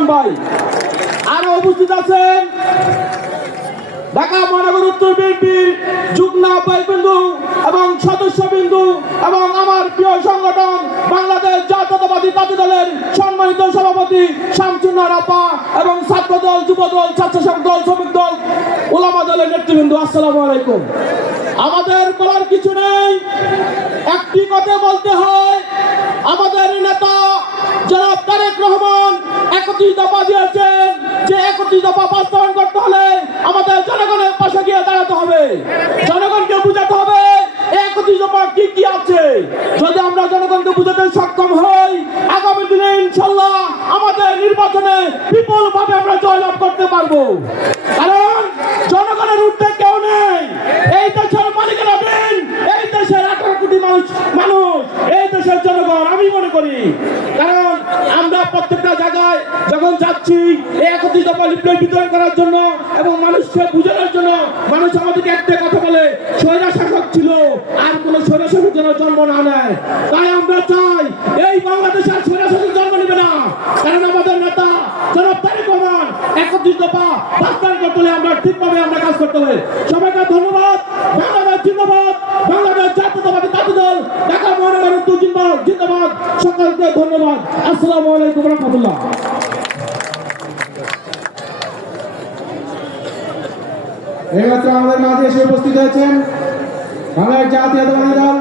সুমন ভাই। আরও উপস্থিত আছেন ঢাকা মহানগর উত্তর বিএনপির যুগ্ম বিন্দু এবং সদস্য বিন্দু এবং আমার প্রিয় সংগঠন বাংলাদেশ জাতীয়তাবাদী তাঁতি দলের সম্মানিত সভাপতি শামসুন্নার আপা এবং ছাত্র দল যুব দল স্বেচ্ছাসেবক দল, শ্রমিক দল ওলামা দলের নেতৃবৃন্দ, আসসালামু আলাইকুম। আমাদের বলার কিছু নেই। একটি কথা বলতে হয়, আমাদের নেতা একত্রিশ দফা দিয়েছেন যে একত্রিশ দফা বাস্তবায়ন করতে হলে আমাদের জনগণের পাশে গিয়ে দাঁড়াতে হবে। জনগণকে বুঝাতে হবে একত্রিশ দফা কি কি আছে। যদি আমরা জনগণকে বুঝাতে সক্ষম হই, আগামী দিনে ইনশাল্লাহ আমাদের নির্বাচনে বিপুল ভাবে আমরা জয়লাভ করতে পারব। কারণ জনগণের উঠতে কেউ নেই। এই দেশের মালিকেরা দিন এই দেশের আঠারো কোটি মানুষ মানুষ, এই দেশের জনগণ, আমি মনে করি। কারণ আমরা প্রত্যেকটা জায়গায় যখন যাচ্ছি, এই একত্রিশ লিফলেট বিতরণ করার জন্য এবং মানুষকে বুঝানোর জন্য মানুষ আমাদেরকে একটা কথা বলে, স্বৈরা শাসক ছিল, আর কোন স্বৈরা শাসক যেন জন্ম না নেয়। তাই আমরা চাই, এই বাংলাদেশে আর স্বৈরা শাসক জন্ম নেবে না। কারণ আমাদের নেতা জনাব তারেক রহমান একত্রিশ দফা বাস্তবায়ন করতে হলে আমরা ঠিকভাবে আমরা কাজ করতে হবে। সবাইকে ধন্যবাদ বাংলাদেশ জিন্দাবাদ বাংলাদেশ জাতীয়তাবাদী তাঁতি দল ঢাকা মহানগর উত্তর জিন্দাবাদ জিন্দাবাদ সকলকে ধন্যবাদ। আসসালামু আলাইকুম রহমতুল্লাহ। এইমাত্র আমাদের মাঝে এসে উপস্থিত হয়েছেন বাংলাদেশ জাতীয় দল।